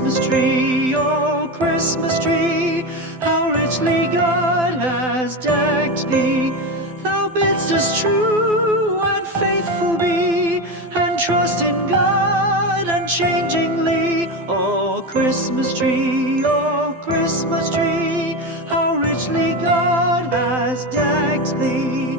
Christmas tree, oh Christmas tree, how richly God has decked thee. Thou bidst us true and faithful be, and trust in God unchangingly. Oh Christmas tree, how richly God has decked thee.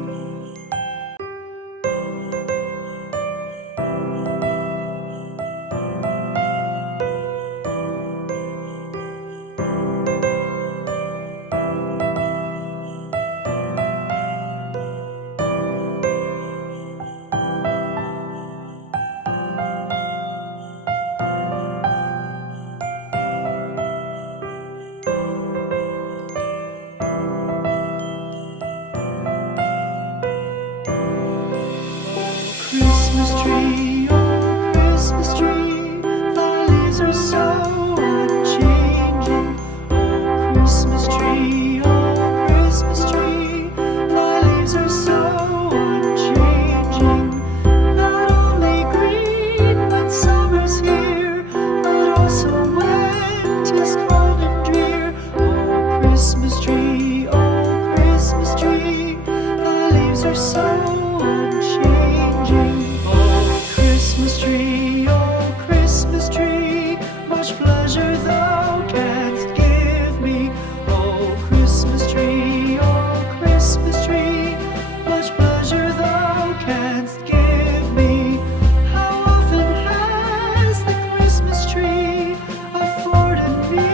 Christmas tree, oh Christmas tree, thy leaves are so unchanging. Oh Christmas tree, thy leaves are so unchanging. Not only green when summer's here, but also when 'tis cold and drear. Oh Christmas tree, thy leaves are so unchanging. Oh Christmas tree, much pleasure thou canst give me. Oh Christmas tree, much pleasure thou canst give me. How often has the Christmas tree afforded me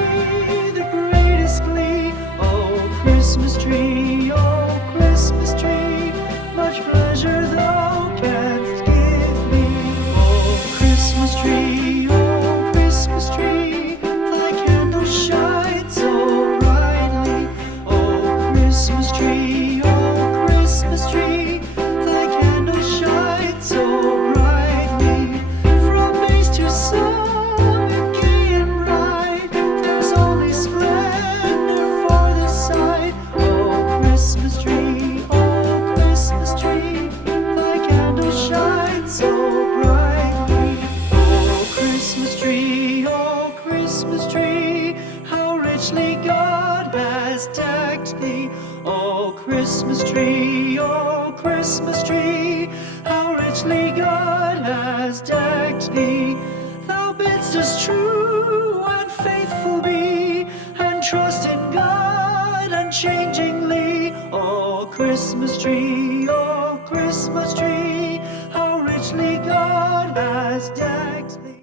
the greatest glee? Oh Christmas tree, much pleasure thou canst give me. Christmas tree, thy candles shine so brightly. Oh Christmas tree, thy candles shine so brightly. From base to summit, gay and bright, there's only splendor for the sight. Oh Christmas tree, thy candles shine so brightly. Oh Christmas tree, how richly God has decked thee. Oh Christmas tree, how richly God has decked thee. Thou bidst us true and faithful be, and trust in God unchangingly. Oh Christmas tree,